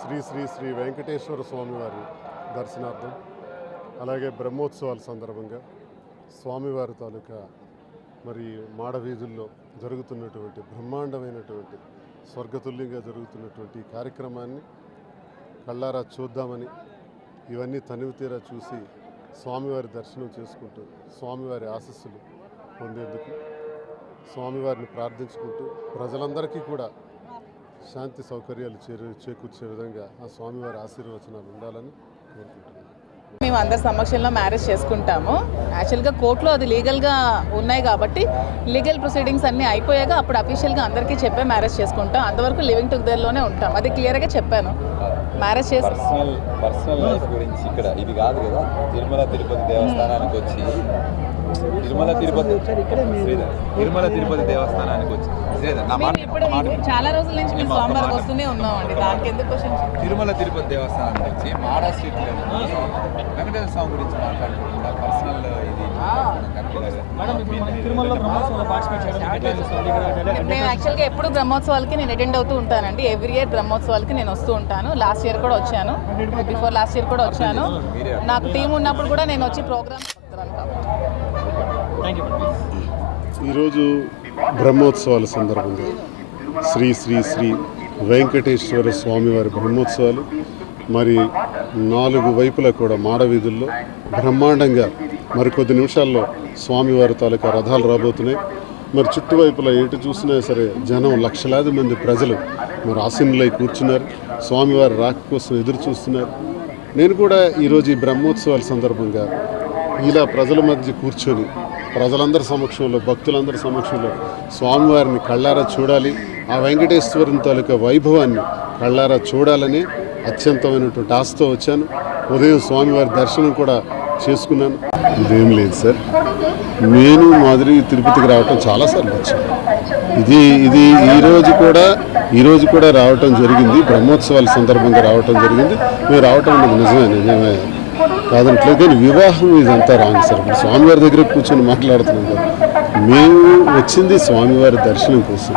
శ్రీ శ్రీ శ్రీ వెంకటేశ్వర స్వామివారి దర్శనార్థం అలాగే బ్రహ్మోత్సవాల సందర్భంగా స్వామివారి తాలూకా మరి మాడ వీధుల్లో జరుగుతున్నటువంటి బ్రహ్మాండమైనటువంటి స్వర్గతుల్యంగా జరుగుతున్నటువంటి కార్యక్రమాన్ని కళ్ళారా చూద్దామని ఇవన్నీ తనివి తీరా చూసి స్వామివారి దర్శనం చేసుకుంటూ స్వామివారి ఆశస్సులు పొందేందుకు స్వామివారిని ప్రార్థించుకుంటూ ప్రజలందరికీ కూడా శాంతి సౌకర్యాలు చేరు చేకూర్చే విధంగా ఆ స్వామివారి ఆశీర్వచనాలు ఉండాలని కోరుకుంటున్నాను. మేము అందరి సమక్షంలో మ్యారేజ్ చేసుకుంటాము. యాక్చువల్గా కోర్టులో అది లీగల్గా ఉన్నాయి కాబట్టి లీగల్ ప్రొసీడింగ్స్ అన్నీ అయిపోయాక అప్పుడు అఫీషియల్గా అందరికీ చెప్పే మ్యారేజ్ చేసుకుంటాం. అంతవరకు లివింగ్ టుగెదర్లోనే ఉంటాం. అది క్లియర్గా చెప్పాను. మ్యారేజ్ చేసి పర్సనల్ పర్సనల్ లైఫ్ గురించి ఇక్కడ ఇది కాదు కదా. తిరుమల తిరుపతి దేవస్థానానికి వచ్చి తిరుమల తిరుపతి. శ్రీధర్. తిరుమల తిరుపతి దేవస్థానానికి వచ్చి. శ్రీధర్ నా మాట. చాలా రోజుల నుంచి మేము నేను మాట- వస్తూనే ఉన్నామండి. దానికి ఎందుకు క్వశ్చన్ తిరుమల తిరుపతి దేవస్థానానికి వచ్చి మాడా స్ట్రీట్లో వెంకటేశ్వర స్వామి గురించి మాట్లాడుకుంటున్నా పర్సనల్ ఇది. మేము యాక్చువల్గా ఎప్పుడు బ్రహ్మోత్సవాలకి నేను అటెండ్ అవుతూ ఉంటానండి. ఎవ్రీ ఇయర్ బ్రహ్మోత్సవాలకి నేను వస్తూ ఉంటాను. లాస్ట్ ఇయర్ కూడా వచ్చాను. బిఫోర్ లాస్ట్ ఇయర్ కూడా వచ్చాను. నాకు టీం ఉన్నప్పుడు కూడా నేను వచ్చి ప్రోగ్రామ్ ఈరోజు బ్రహ్మోత్సవాల సందర్భంగా శ్రీ శ్రీ శ్రీ వెంకటేశ్వర స్వామివారి బ్రహ్మోత్సవాలు మరి నాలుగు వైపులా కూడా మాడవీధుల్లో బ్రహ్మాండంగా మరి కొద్ది నిమిషాల్లో స్వామివారి తాలూకా రథాలు రాబోతున్నాయి. మరి చుట్టువైపులా ఎటు చూసినా సరే జనం లక్షలాది మంది ప్రజలు మరి ఆసీనులై కూర్చున్నారు. స్వామివారి రాక కోసం ఎదురు చూస్తున్నారు. నేను కూడా ఈరోజు ఈ బ్రహ్మోత్సవాల సందర్భంగా ఇలా ప్రజల మధ్య కూర్చొని ప్రజలందరి సమక్షంలో భక్తులందరి సమక్షంలో స్వామివారిని కళ్ళారా చూడాలి. ఆ వెంకటేశ్వరుని తాలూకా వైభవాన్ని కళ్ళారా చూడాలని అత్యంతమైనటువంటి ఆశతో వచ్చాను. ఉదయం స్వామివారి దర్శనం కూడా చేసుకున్నాను. ఇదేం లేదు సార్. నేను మాదిరి తిరుపతికి రావటం చాలాసార్లు వచ్చాను ఇది ఇది ఈరోజు కూడా ఈరోజు కూడా రావటం జరిగింది. బ్రహ్మోత్సవాల సందర్భంగా రావటం జరిగింది. మేము రావటం అనేది నిజమే నిజమే. కాదనట్లేదు కానీ వివాహం ఇదంతా రాంగ్ సార్. ఇప్పుడు స్వామివారి దగ్గర కూర్చొని మాట్లాడుతున్నాం మేము వచ్చింది స్వామివారి దర్శనం కోసం.